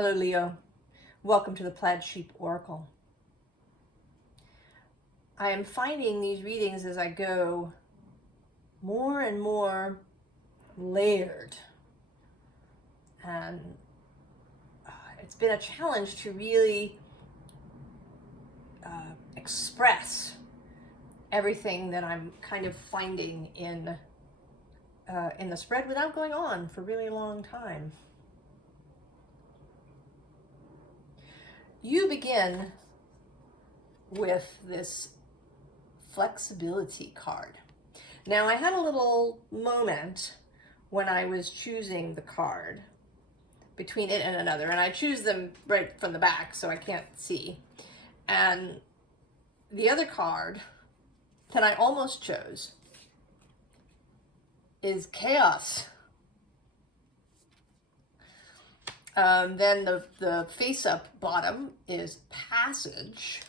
Hello, Leo. Welcome to the Plaid Sheep Oracle. I am finding these readings as I go more and more layered. And it's been a challenge to really express everything that I'm kind of finding in the spread without going on for a really long time. You begin with this flexibility card. Now, I had a little moment when I was choosing the card between it and another, and I choose them right from the back so I can't see. And the other card that I almost chose is Chaos. Then the face-up bottom is Passage.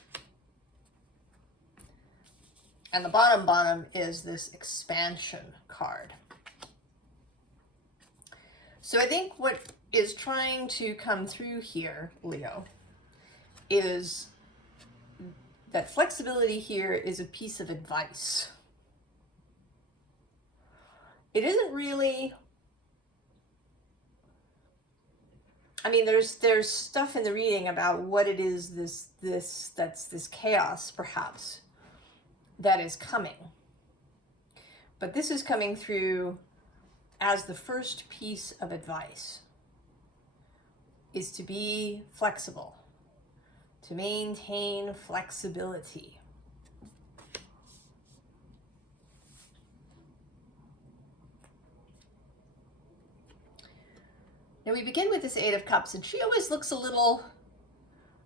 And the bottom is this Expansion card. So I think what is trying to come through here, Leo, is that flexibility here is a piece of advice. It isn't really... I mean, there's stuff in the reading about what it is that's this chaos, perhaps, that is coming. But this is coming through as the first piece of advice, is to be flexible, to maintain flexibility. Now we begin with this Eight of Cups, and she always looks a little,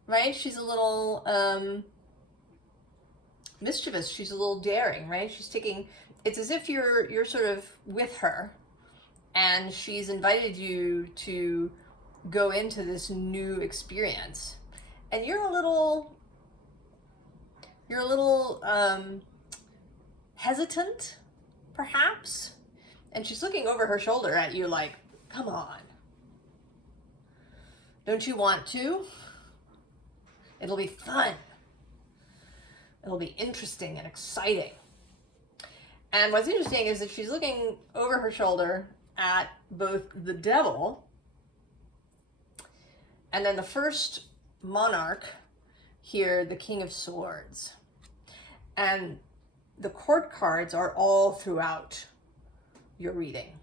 right? She's a little mischievous. She's a little daring, right? She's taking, it's as if you're sort of with her, and she's invited you to go into this new experience. And you're a little hesitant, perhaps. And she's looking over her shoulder at you like, come on. Don't you want to? It'll be fun. It'll be interesting and exciting. And what's interesting is that she's looking over her shoulder at both the Devil and then the first monarch here, the King of Swords. And the court cards are all throughout your reading.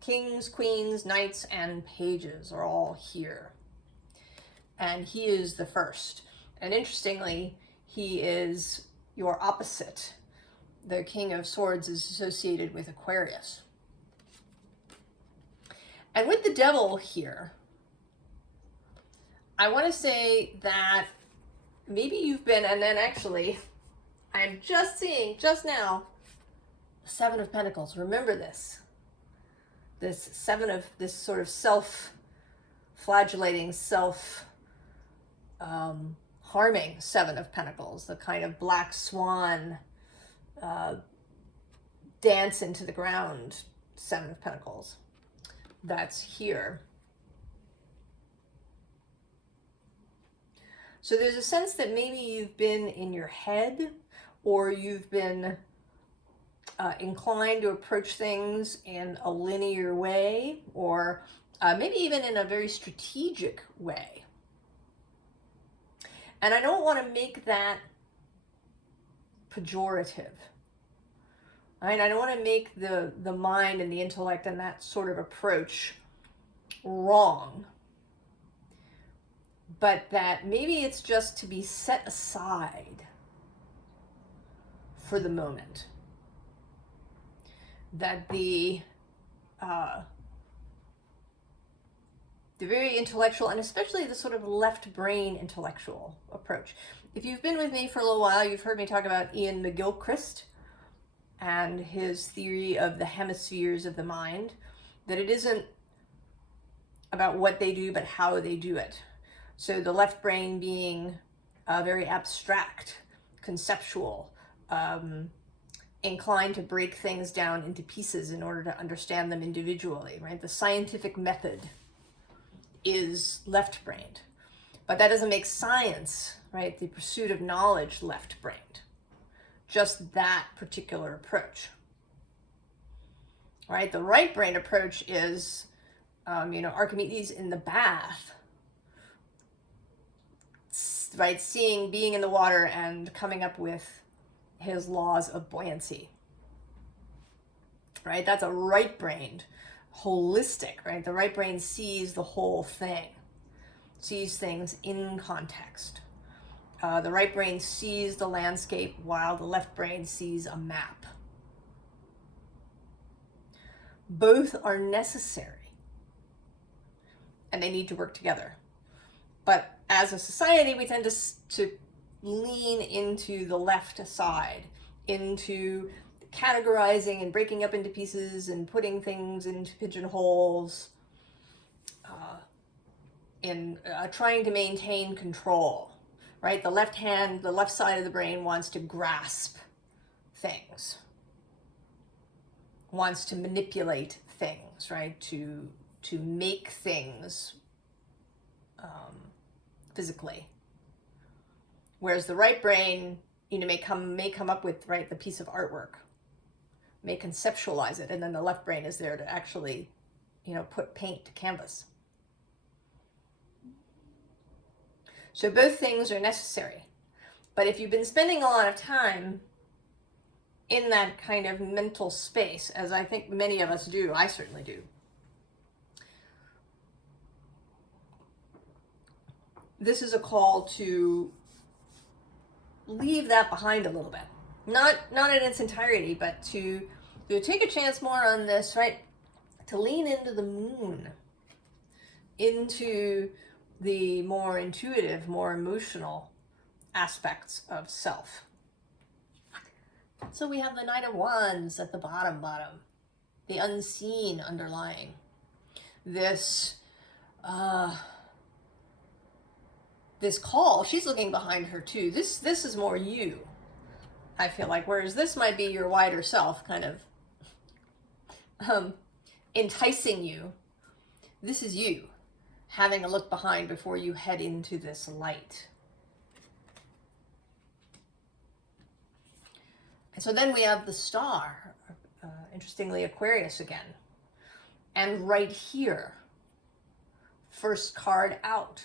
Kings, queens, knights, and pages are all here. And he is the first. And interestingly, he is your opposite. The King of Swords is associated with Aquarius. And with the Devil here, I want to say that maybe you've been, and then actually, I'm just seeing, just now, the Seven of Pentacles. Remember this. This seven of, this sort of self-flagellating, harming Seven of Pentacles, the kind of black swan, dance into the ground Seven of Pentacles. That's here. So there's a sense that maybe you've been in your head, or you've been inclined to approach things in a linear way, or maybe even in a very strategic way. And I don't want to make that pejorative. Right? I don't want to make the mind and the intellect and that sort of approach wrong. But that maybe it's just to be set aside for the moment. That the very intellectual, and especially the sort of left brain intellectual approach. If you've been with me for a little while, you've heard me talk about Ian McGilchrist and his theory of the hemispheres of the mind, that it isn't about what they do, but how they do it. So the left brain being very abstract, conceptual, inclined to break things down into pieces in order to understand them individually, right? The scientific method is left-brained. But that doesn't make science, right, the pursuit of knowledge, left-brained. Just that particular approach. Right? The right-brained approach is, Archimedes in the bath, right? Being in the water and coming up with his laws of buoyancy. Right? That's a right-brained, holistic, right? The right brain sees the whole thing, sees things in context. The right brain sees the landscape while the left brain sees a map. Both are necessary, and they need to work together. But as a society, we tend to lean into the left side, into categorizing and breaking up into pieces and putting things into pigeonholes, in trying to maintain control, right? The left side of the brain wants to grasp things, wants to manipulate things, right? To make things physically. Whereas the right brain, may come up with, right, the piece of artwork, may conceptualize it, and then the left brain is there to actually, put paint to canvas. So both things are necessary. But if you've been spending a lot of time in that kind of mental space, as I think many of us do, I certainly do, this is a call to leave that behind a little bit. Not in its entirety, but to take a chance more on this, right? To lean into the moon, into the more intuitive, more emotional aspects of self. So we have the Knight of Wands at the bottom, the unseen underlying. This call, she's looking behind her too. This is more you, I feel like, whereas this might be your wider self kind of enticing you. This is you having a look behind before you head into this light. And so then we have the star, interestingly Aquarius again. And right here, first card out.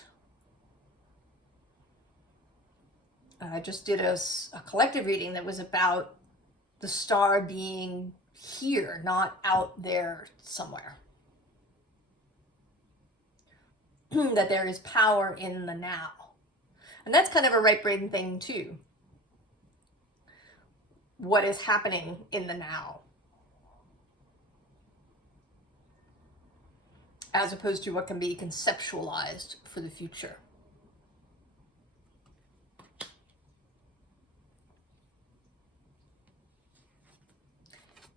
I just did a collective reading that was about the star being here, not out there somewhere. That there is power in the now. And that's kind of a right brain thing too. What is happening in the now, as opposed to what can be conceptualized for the future.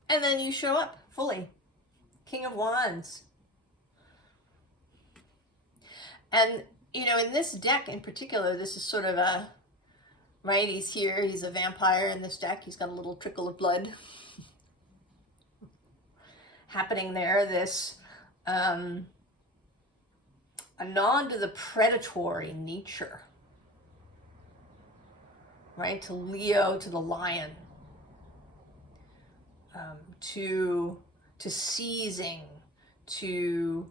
And then you show up fully. King of Wands. And, in this deck in particular, this is sort of a, right, he's here, he's a vampire in this deck, he's got a little trickle of blood happening there. This, a nod to the predatory nature, right, to Leo, to the lion, to seizing, to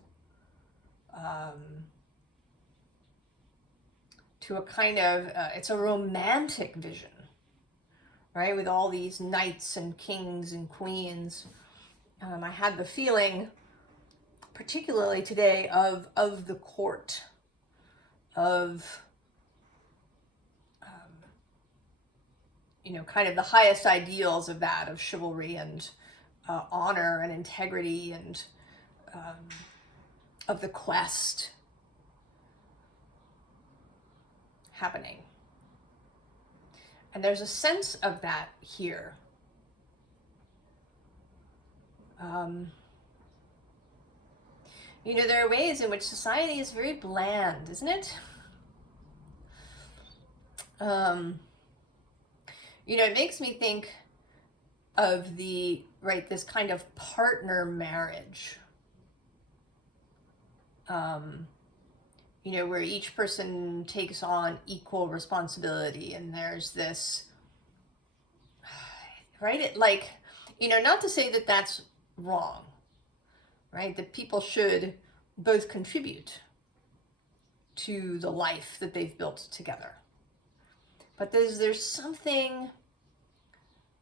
a kind of, it's a romantic vision, right? With all these knights and kings and queens. I had the feeling, particularly today, of the court, of, kind of the highest ideals of that, of chivalry and honor and integrity and of the quest happening. And there's a sense of that here. There are ways in which society is very bland, isn't it? It makes me think of this kind of partner marriage. you know, where each person takes on equal responsibility, and there's this, right? It, like, you know, not to say that that's wrong, right? That people should both contribute to the life that they've built together. But there's something,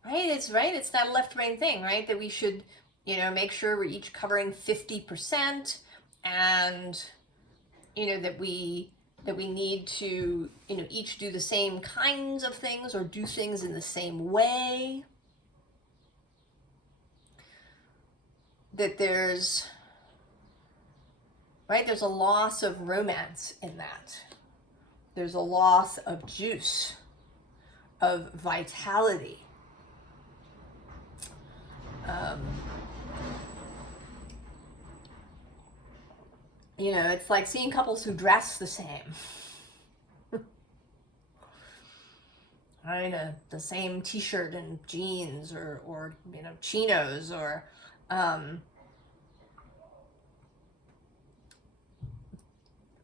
right? It's that left brain thing, right? That we should, you know, make sure we're each covering 50%, and, you know, that we need to, you know, each do the same kinds of things or do things in the same way. That there's, right, there's a loss of romance in that. There's a loss of juice, of vitality. You know, it's like seeing couples who dress the same. Right? The same t-shirt and jeans, or you know, chinos, or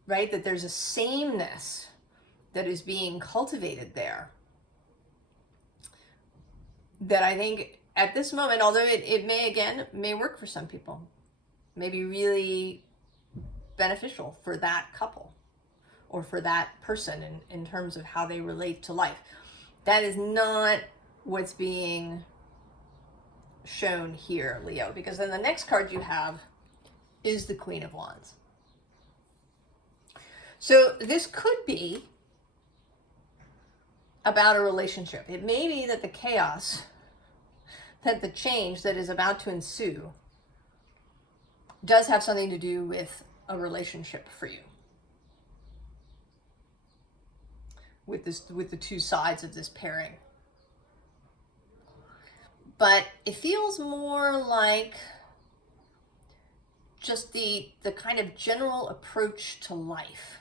right? That there's a sameness that is being cultivated there. That I think at this moment, although it may work for some people, may be really beneficial for that couple or for that person in terms of how they relate to life. That is not what's being shown here, Leo, because then the next card you have is the Queen of Wands. So this could be about a relationship. It may be that the chaos, that the change that is about to ensue does have something to do with a relationship for you. With the two sides of this pairing. But it feels more like just the kind of general approach to life.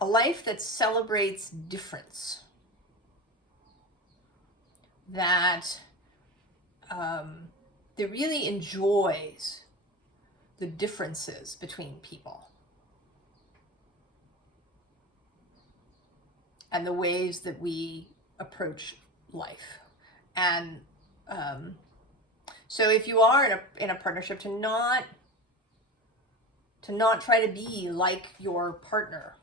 A life that celebrates difference. That really enjoys the differences between people. And the ways that we approach life. And so if you are in a partnership, to not try to be like your partner.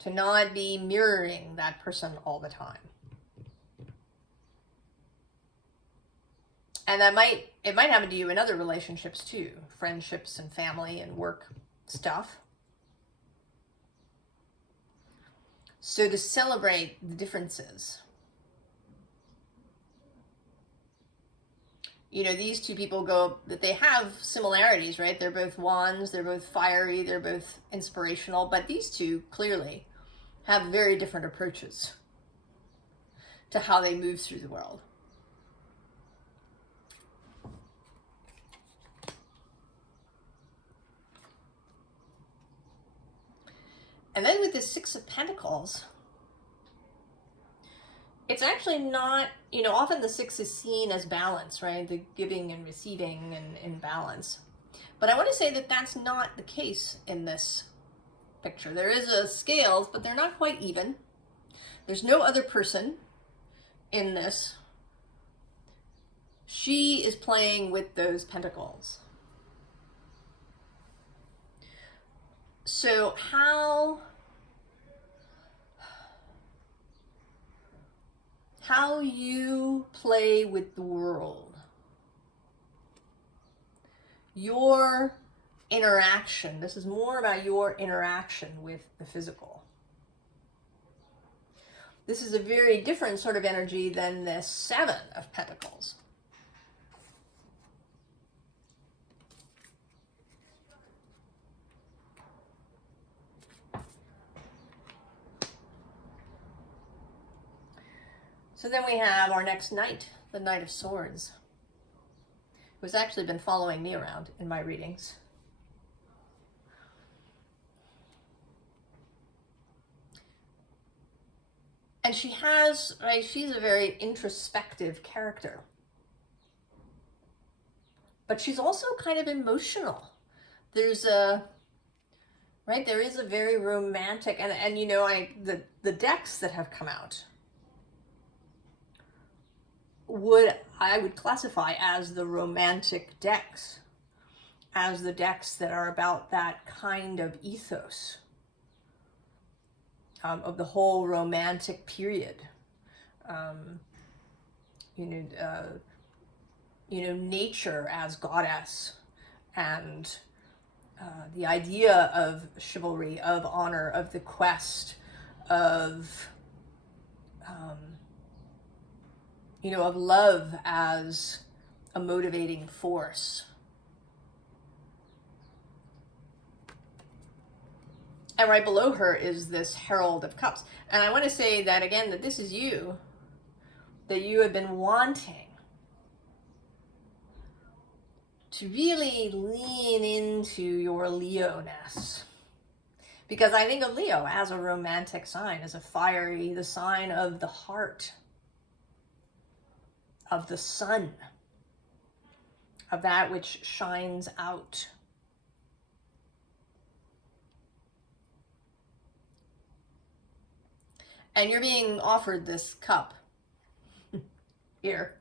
To not be mirroring that person all the time. And it might happen to you in other relationships too. Friendships and family and work stuff. So to celebrate the differences. You know, these two people that they have similarities, right? They're both wands, they're both fiery, they're both inspirational, but these two clearly have very different approaches to how they move through the world. And then with the Six of Pentacles, it's actually not, you know, often the six is seen as balance, right? The giving and receiving and in balance. But I want to say that that's not the case in this picture. There is a scales, but they're not quite even. There's no other person in this. She is playing with those pentacles. So how you play with the world, your interaction, this is more about your interaction with the physical. This is a very different sort of energy than the Seven of Pentacles. So then we have our next knight, the Knight of Swords, who's actually been following me around in my readings. And she has, right, she's a very introspective character. But she's also kind of emotional. there's a, right, there is a very romantic, and you know, the decks that have come out I would classify as the romantic decks, as the decks that are about that kind of ethos, of the whole romantic period. You know, nature as goddess, and the idea of chivalry, of honor, of the quest, of you know, of love as a motivating force. And right below her is this Herald of Cups. And I want to say that again, that this is you, that you have been wanting to really lean into your Leo-ness. Because I think of Leo as a romantic sign, as a fiery, the sign of the heart, of the sun, of that which shines out. And you're being offered this cup here.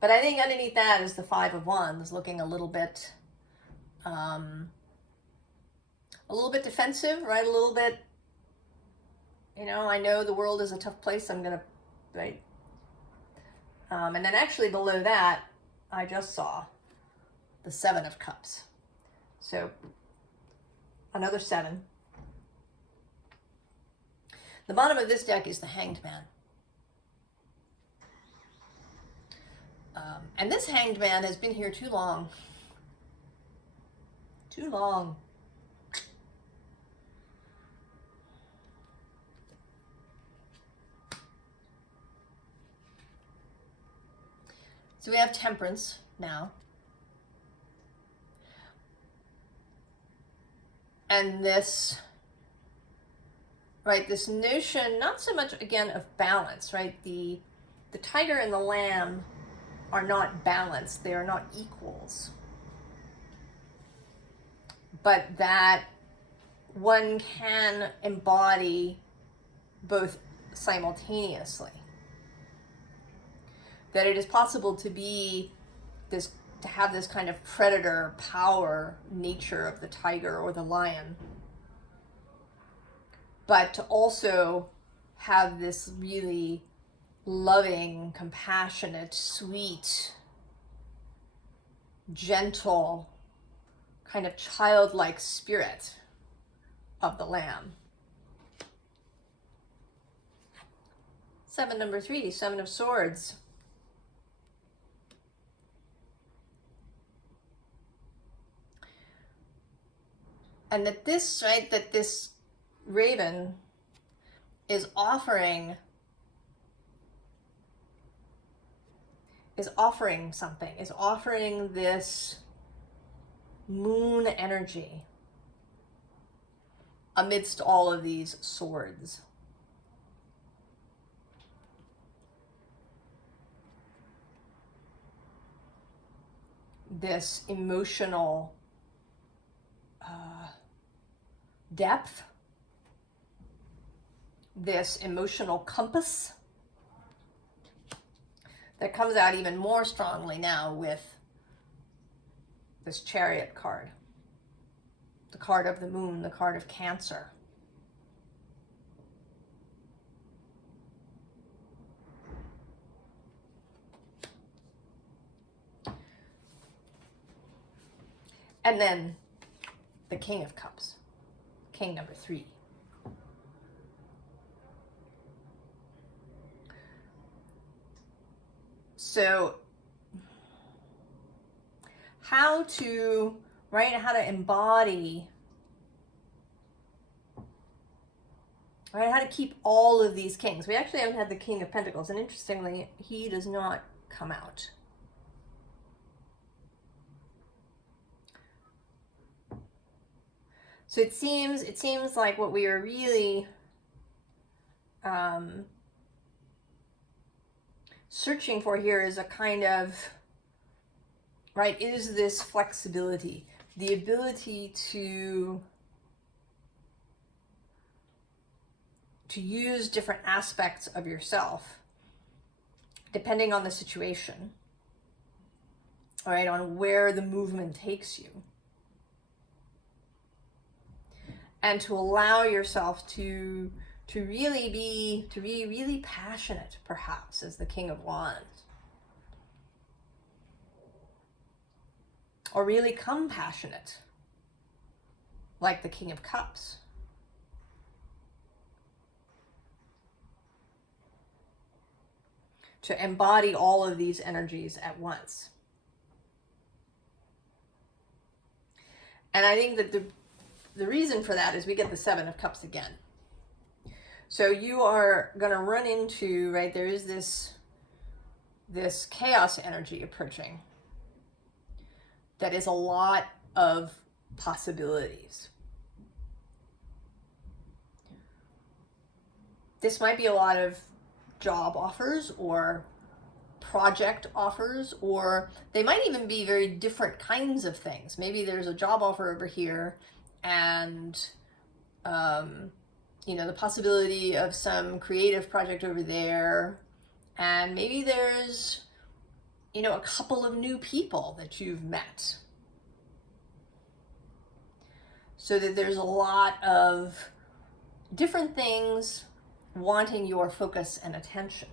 But I think underneath that is the Five of Wands, looking a little bit defensive, right? A little bit, you know, I know the world is a tough place. I'm gonna, right? And then actually below that, I just saw the Seven of Cups. So another 7. The bottom of this deck is the Hanged Man. And this Hanged Man has been here too long. Too long. So we have Temperance now. And this, right, this notion, not so much, again, of balance, right? The tiger and the lamb are not balanced. They are not equals. But that one can embody both simultaneously. That it is possible to be this, to have this kind of predator power nature of the tiger or the lion, but to also have this really loving, compassionate, sweet, gentle, kind of childlike spirit of the lamb. 7, number 3, Seven of Swords. And that this, right, that this raven is offering something, is offering this moon energy amidst all of these swords. This emotional depth, this emotional compass that comes out even more strongly now with this Chariot card, the card of the moon, the card of Cancer. And then the King of Cups, King number 3. So how to, right, how to embody, right, how to keep all of these kings. We actually haven't had the King of Pentacles, and interestingly, he does not come out. So it seems like what we are really searching for here is a kind of right, is this flexibility, the ability to use different aspects of yourself depending on the situation, all right, on where the movement takes you, and to allow yourself to really be really passionate, perhaps, as the King of Wands, or really compassionate like the King of Cups. To embody all of these energies at once. And I think that the reason for that is we get the Seven of Cups again. So you are going to run into, right, there is this chaos energy approaching that is a lot of possibilities. This might be a lot of job offers or project offers, or they might even be very different kinds of things. Maybe there's a job offer over here and you know, the possibility of some creative project over there, and maybe there's, you know, a couple of new people that you've met, so that there's a lot of different things wanting your focus and attention.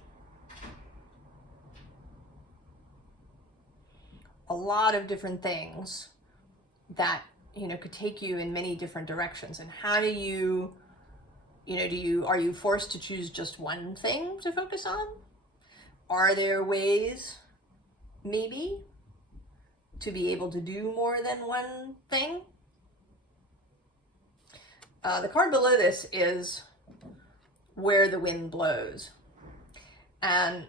A lot of different things that, you know, could take you in many different directions. And how do you, you know, are you forced to choose just one thing to focus on? Are there ways, maybe, to be able to do more than one thing? The card below this is Where the Wind Blows. And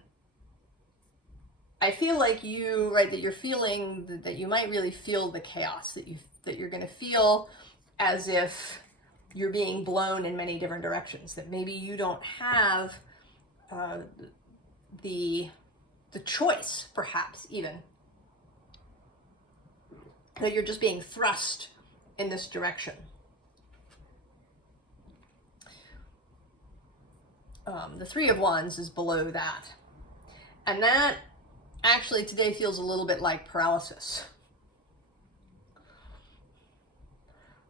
I feel like you, right, that you're feeling that you might really feel the chaos, that you're going to feel as if you're being blown in many different directions, that maybe you don't have the choice, perhaps even, that you're just being thrust in this direction. The Three of Wands is below that. And that actually today feels a little bit like paralysis.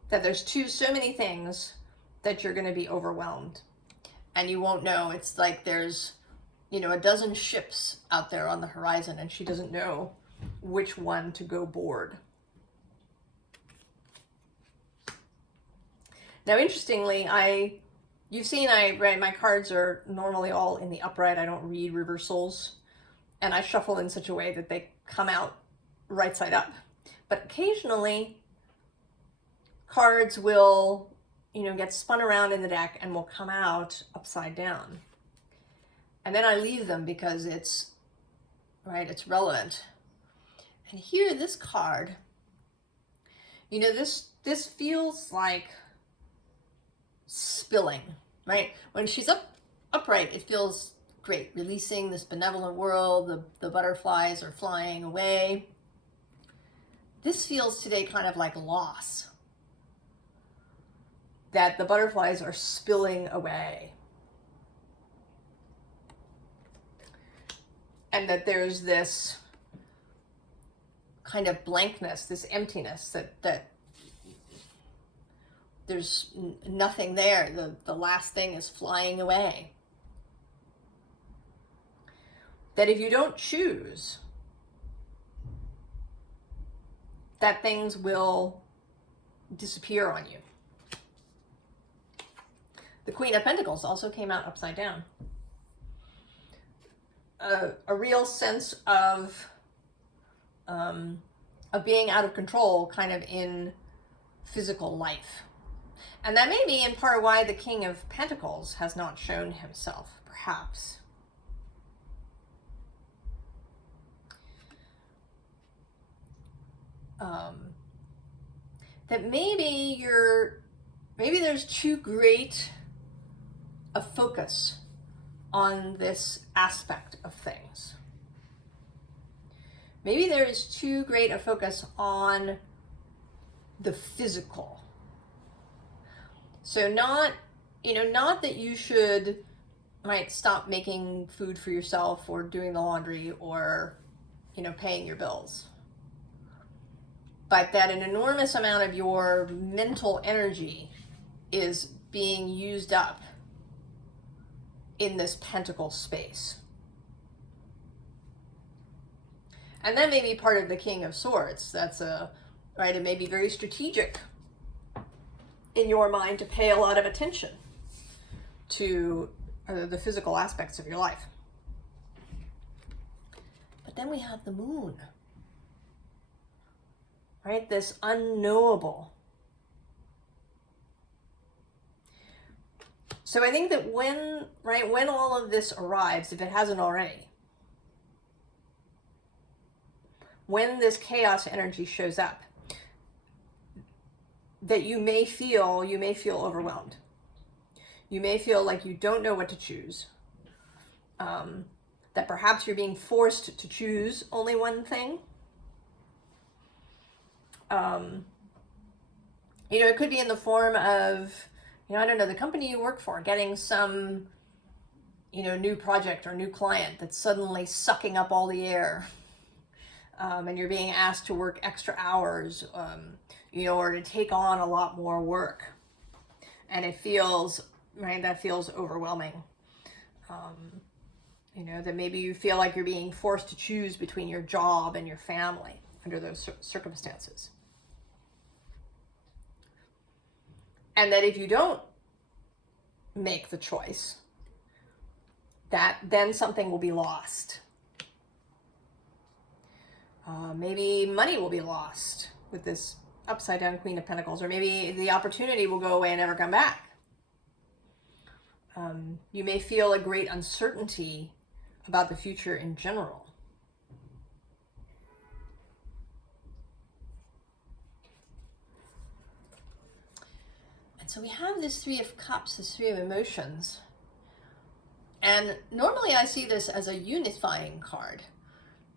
That there's so many things that you're going to be overwhelmed and you won't know. It's like there's, you know, a dozen ships out there on the horizon and she doesn't know which one to go board. Now, interestingly, you've seen my cards are normally all in the upright. I don't read reversals, and I shuffle in such a way that they come out right side up. But occasionally, cards will, you know, get spun around in the deck and will come out upside down. And then I leave them because it's relevant. And here, this card, you know, this feels like spilling, right? When she's upright, it feels great, releasing this benevolent world, the butterflies are flying away. This feels today kind of like loss, that the butterflies are spilling away. And that there's this kind of blankness, this emptiness, that there's nothing there. The last thing is flying away. That if you don't choose, that things will disappear on you. The Queen of Pentacles also came out upside down. A real sense of being out of control, kind of in physical life. And that may be in part why the King of Pentacles has not shown himself, perhaps. That maybe there's too great a focus on this aspect of things. maybe there is too great a focus on the physical. So not that you should, right, stop making food for yourself or doing the laundry or, paying your bills. But that an enormous amount of your mental energy is being used up in this pentacle space. And that may be part of the King of Swords. It may be very strategic in your mind to pay a lot of attention to the physical aspects of your life. But then we have the moon, right? This unknowable. So I think that when all of this arrives, if it hasn't already, when this chaos energy shows up, that you may feel overwhelmed. You may feel like you don't know what to choose. That perhaps you're being forced to choose only one thing. It could be in the form of, the company you work for getting some, new project or new client that's suddenly sucking up all the air. And you're being asked to work extra hours, or to take on a lot more work. And it feels, that feels overwhelming. That maybe you feel like you're being forced to choose between your job and your family under those circumstances. And that if you don't make the choice, that then something will be lost. Maybe money will be lost with this upside down Queen of Pentacles, or maybe the opportunity will go away and never come back. You may feel a great uncertainty about the future in general. And so we have this Three of Cups, this Three of Emotions. And normally I see this as a unifying card.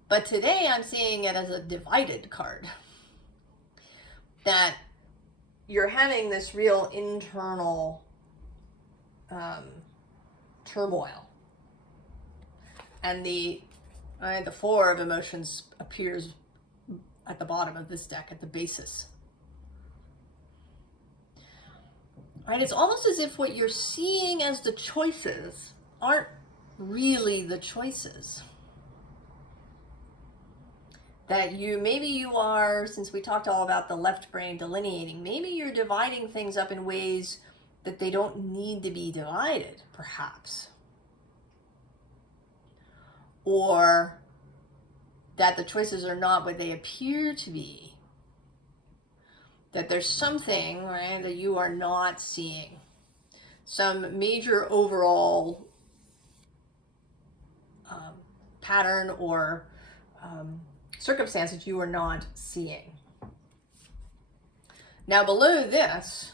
But today I'm seeing it as a divided card. That you're having this real internal turmoil. And the Four of Emotions appears at the bottom of this deck, at the basis. Right? It's almost as if what you're seeing as the choices aren't really the choices. That maybe you are, since we talked all about the left brain delineating, maybe you're dividing things up in ways that they don't need to be divided, perhaps. Or that the choices are not what they appear to be. That there's something, right, that you are not seeing. Some major overall pattern or circumstances you are not seeing. Now below this,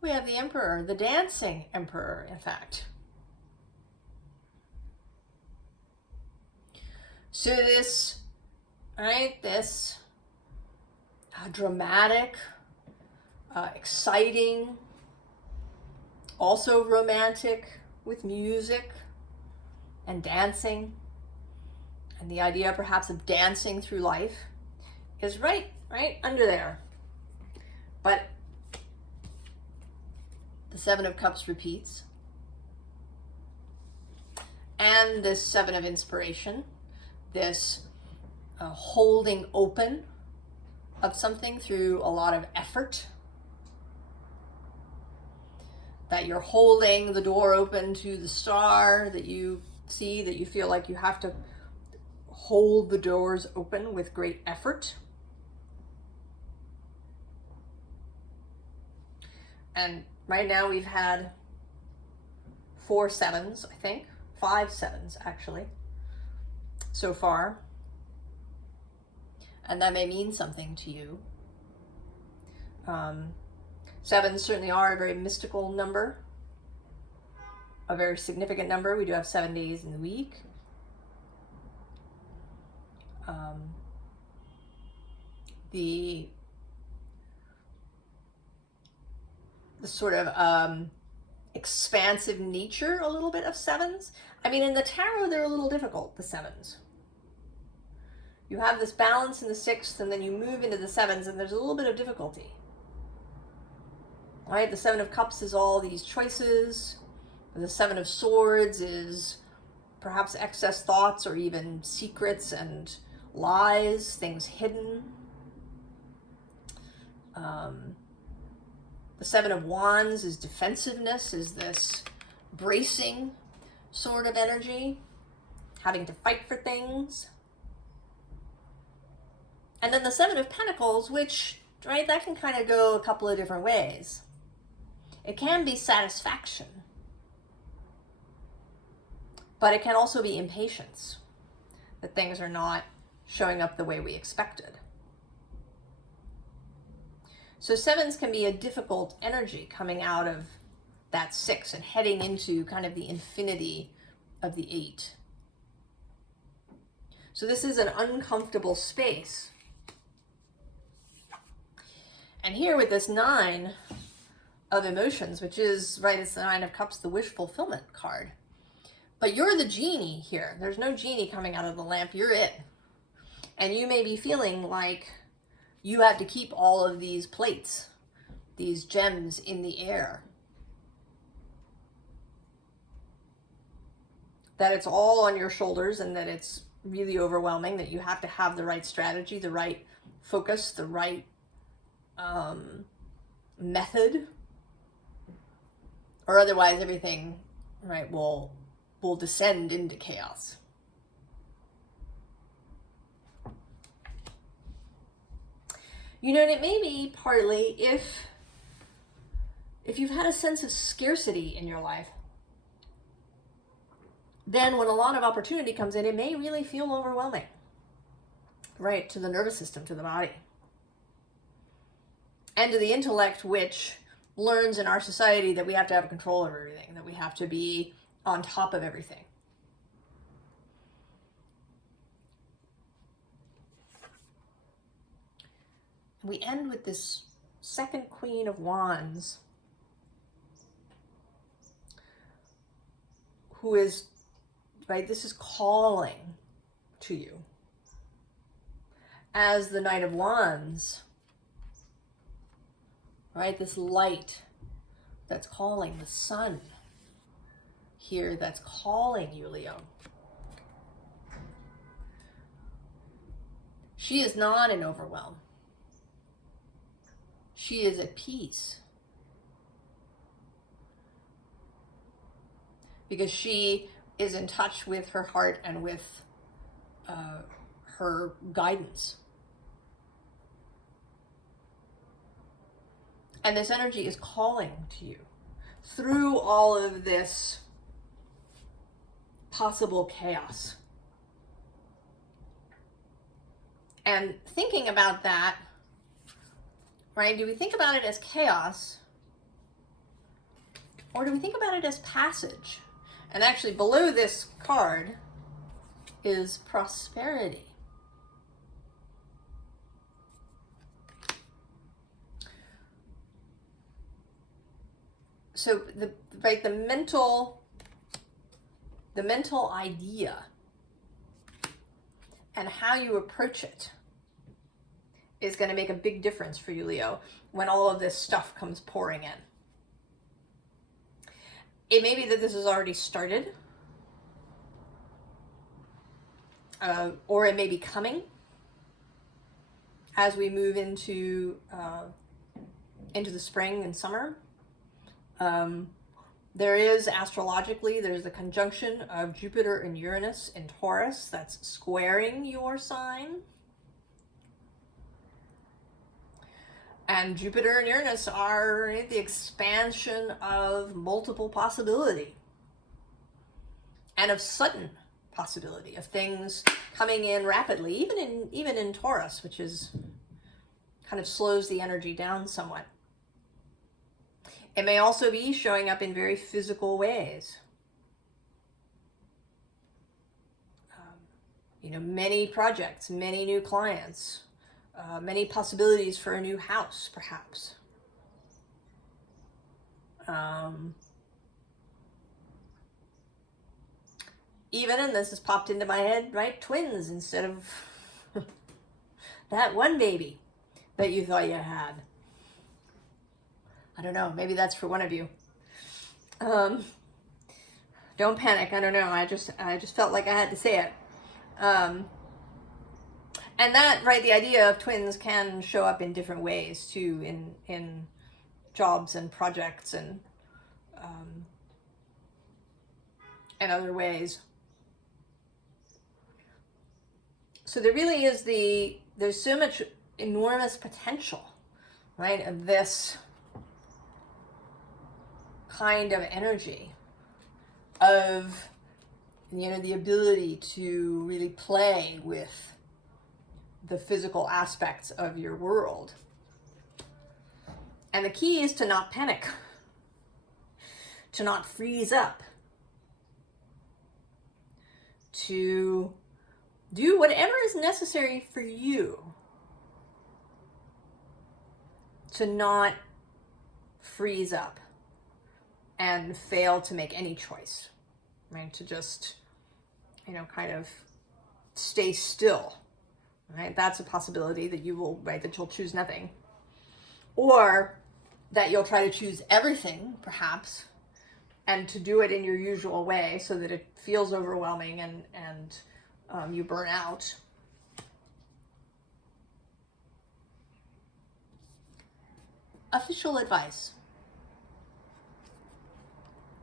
we have the Emperor, the dancing Emperor, in fact. So this dramatic, exciting, also romantic with music and dancing, and the idea perhaps of dancing through life is right under there. But the Seven of Cups repeats. And this Seven of Inspiration, this holding open of something through a lot of effort. That you're holding the door open to the star that you see, that you feel like you have to hold the doors open with great effort. And right now we've had 4 sevens, I think. 5 sevens, actually, so far. And that may mean something to you. Sevens certainly are a very mystical number, a very significant number. We do have 7 days in the week. the sort of expansive nature a little bit of sevens. I mean, in the tarot, they're a little difficult, the sevens. You have this balance in the sixth, and then you move into the sevens, and there's a little bit of difficulty. Right? The Seven of Cups is all these choices. The Seven of Swords is perhaps excess thoughts or even secrets and lies, things hidden. The Seven of Wands is defensiveness, is this bracing sort of energy, having to fight for things. And then the Seven of Pentacles, which, right, that can kind of go a couple of different ways. It can be satisfaction, but it can also be impatience, that things are not showing up the way we expected. So sevens can be a difficult energy coming out of that six and heading into kind of the infinity of the eight. So this is an uncomfortable space. And here with this Nine of Emotions, which is, right, it's the Nine of Cups, the wish fulfillment card. But you're the genie here. There's no genie coming out of the lamp. You're it. And you may be feeling like you have to keep all of these plates, these gems in the air. That it's all on your shoulders and that it's really overwhelming, that you have to have the right strategy, the right focus, the right method, or otherwise everything, right, will descend into chaos. You know, and it may be partly if you've had a sense of scarcity in your life, then when a lot of opportunity comes in, it may really feel overwhelming, right, to the nervous system, to the body, and to the intellect, which learns in our society that we have to have control over everything, that we have to be on top of everything. We end with this second Queen of Wands, who is, right, this is calling to you. As the Knight of Wands, right, this light that's calling, the sun here that's calling you, Leo. She is not in overwhelm. She is at peace. Because she is in touch with her heart and with her guidance. And this energy is calling to you through all of this possible chaos. And thinking about that, right, do we think about it as chaos, or do we think about it as passage? And actually below this card is prosperity. So the mental idea and how you approach it is going to make a big difference for you, Leo, when all of this stuff comes pouring in. It may be that this has already started, or it may be coming as we move into the spring and summer. There is, astrologically, there's the conjunction of Jupiter and Uranus in Taurus that's squaring your sign. And Jupiter and Uranus are the expansion of multiple possibility and of sudden possibility, of things coming in rapidly, even in Taurus, which is kind of slows the energy down somewhat. It may also be showing up in very physical ways. You know, many projects, many new clients, many possibilities for a new house, perhaps. Even, and this has popped into my head, right? Twins instead of that one baby that you thought you had. I don't know. Maybe that's for one of you. Don't panic. I don't know. I just felt like I had to say it. And that, right, the idea of twins can show up in different ways too, in jobs and projects and other ways. So there really is there's so much enormous potential, right, of this kind of energy, of, you know, the ability to really play with the physical aspects of your world. And the key is to not panic, to not freeze up, to do whatever is necessary for you to not freeze up and fail to make any choice, right? To just, you know, kind of stay still, right? That's a possibility that you will, right, that you'll choose nothing. Or that you'll try to choose everything, perhaps, and to do it in your usual way so that it feels overwhelming and you burn out. Official advice.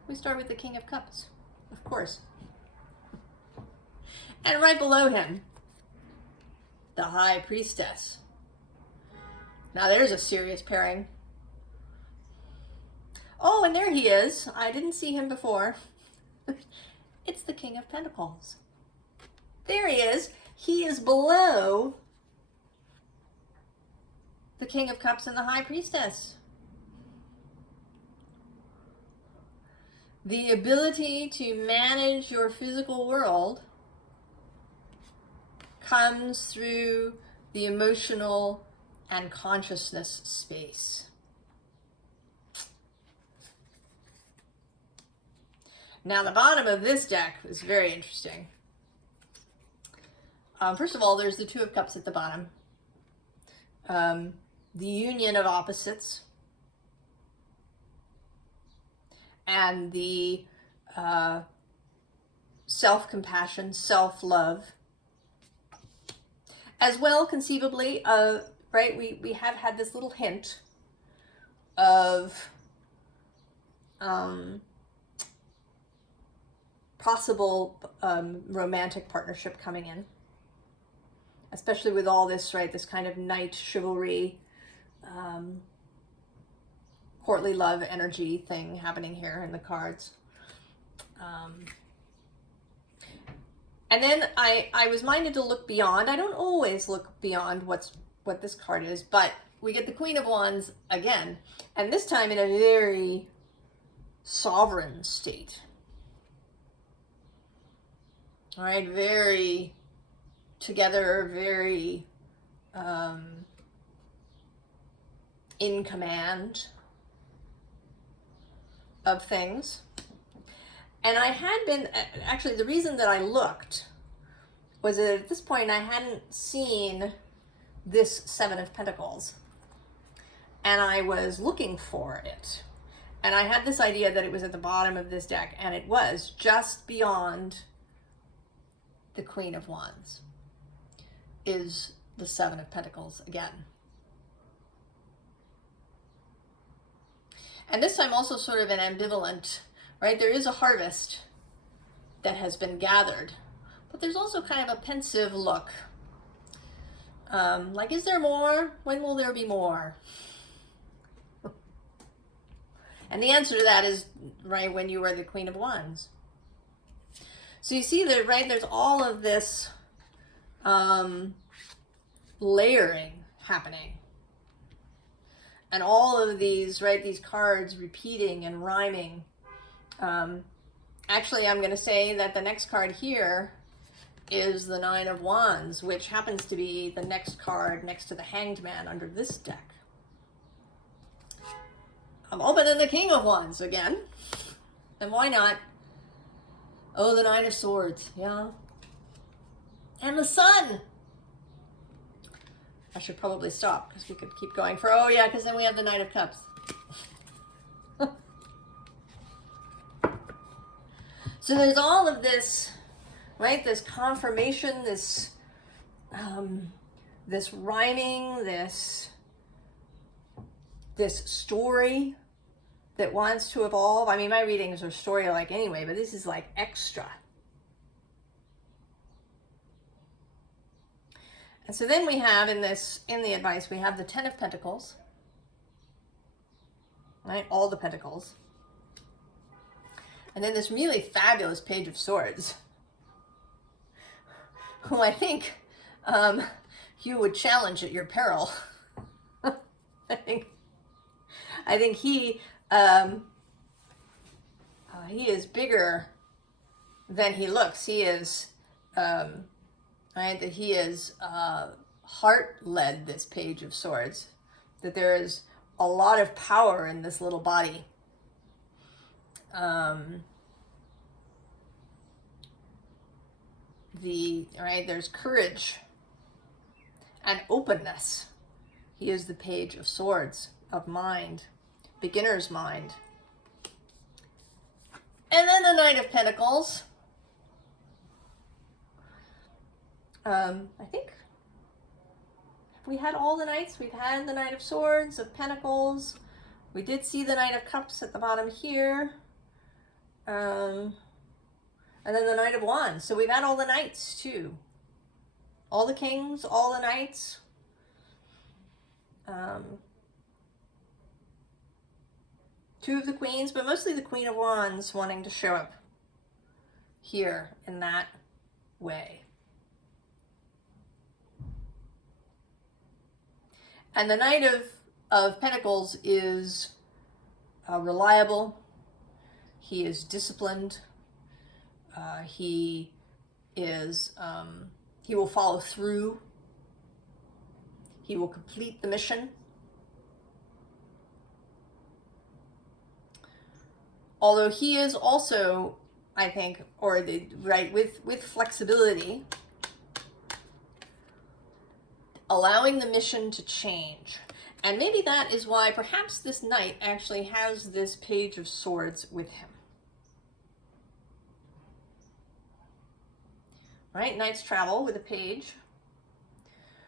We start with the King of Cups, of course. And right below him, the High Priestess. Now there's a serious pairing. Oh, and there he is. I didn't see him before. It's the King of Pentacles. There he is. He is below the King of Cups and the High Priestess. The ability to manage your physical world comes through the emotional and consciousness space. Now, the bottom of this deck is very interesting. First of all, there's the Two of Cups at the bottom. The union of opposites. And the self-compassion, self-love. As well, conceivably, right, we have had this little hint of possible romantic partnership coming in, especially with all this, right, this kind of knight chivalry, courtly love energy thing happening here in the cards. And then I was minded to look beyond. I don't always look beyond what this card is, but we get the Queen of Wands again, and this time in a very sovereign state. All right, very together, very in command of things. And I had been, actually the reason that I looked was that at this point I hadn't seen this Seven of Pentacles. And I was looking for it. And I had this idea that it was at the bottom of this deck, and it was just beyond the Queen of Wands is the Seven of Pentacles again. And this time also sort of an ambivalent, right? There is a harvest that has been gathered, but there's also kind of a pensive look. Like, is there more? When will there be more? And the answer to that is, right, when you are the Queen of Wands. So you see that, right, there's all of this layering happening. And all of these, right, these cards repeating and rhyming. Actually, I'm going to say that the next card here is the Nine of Wands, which happens to be the next card next to the Hanged Man under this deck. I'm opening the King of Wands again. And why not? Oh, the Nine of Swords, yeah. And the Sun. I should probably stop because we could keep going for, oh yeah, because then we have the Knight of Cups. So there's all of this, right? This confirmation, this this rhyming, this story that wants to evolve. I mean, my readings are story-like anyway, but this is like extra. And so then we have in the advice, we have the Ten of Pentacles, right? All the Pentacles. And then this really fabulous Page of Swords, who I think you would challenge at your peril. I think he is bigger than he looks. He is right, that he is heart-led, this Page of Swords, that there is a lot of power in this little body. There's courage and openness. He is the Page of Swords, of mind, beginner's mind. And then the Knight of Pentacles. I think we had all the knights. We've had the Knight of Swords, of Pentacles. We did see the Knight of Cups at the bottom here. And then the Knight of Wands. So we've had all the knights too. All the kings, all the knights. Two of the queens, but mostly the Queen of Wands wanting to show up here in that way. And the Knight of Pentacles is reliable. He is disciplined. He will follow through. He will complete the mission. Although he is also, I think, with flexibility, allowing the mission to change. And maybe that is why perhaps this knight actually has this Page of Swords with him. Right? Knights travel with a page.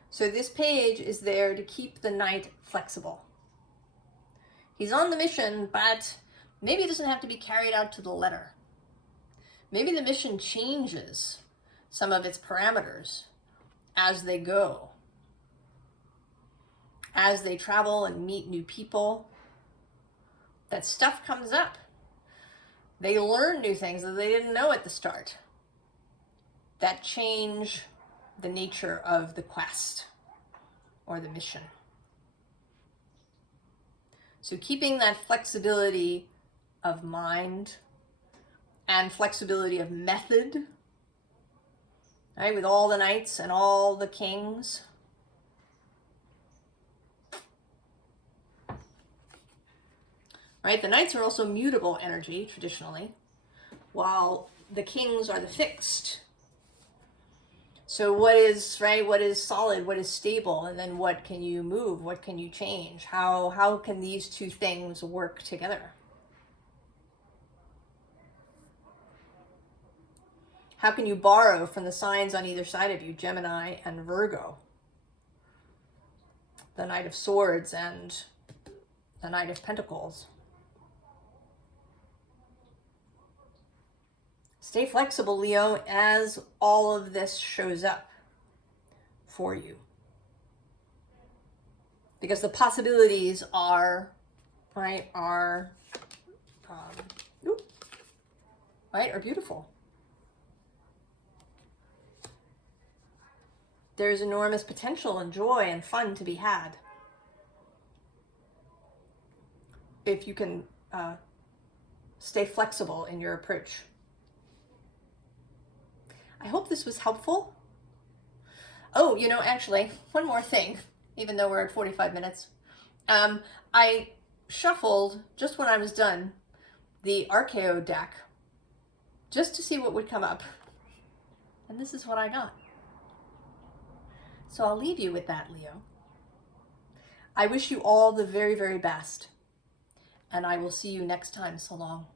So this page is there to keep the knight flexible. He's on the mission, but maybe it doesn't have to be carried out to the letter. Maybe the mission changes some of its parameters as they go. As they travel and meet new people, that stuff comes up. They learn new things that they didn't know at the start, that change the nature of the quest or the mission. So keeping that flexibility of mind and flexibility of method, right, with all the knights and all the kings. Right, the knights are also mutable energy traditionally, while the kings are the fixed. So what is solid, what is stable, and then what can you move, what can you change? How can these two things work together? How can you borrow from the signs on either side of you, Gemini and Virgo? The Knight of Swords and the Knight of Pentacles. Stay flexible, Leo, as all of this shows up for you. Because the possibilities are beautiful. There's enormous potential and joy and fun to be had if you can stay flexible in your approach. I hope this was helpful. Oh, you know, actually, one more thing, even though we're at 45 minutes. I shuffled, just when I was done, the Archeon deck, just to see what would come up. And this is what I got. So I'll leave you with that, Leo. I wish you all the very, very best. And I will see you next time. So long.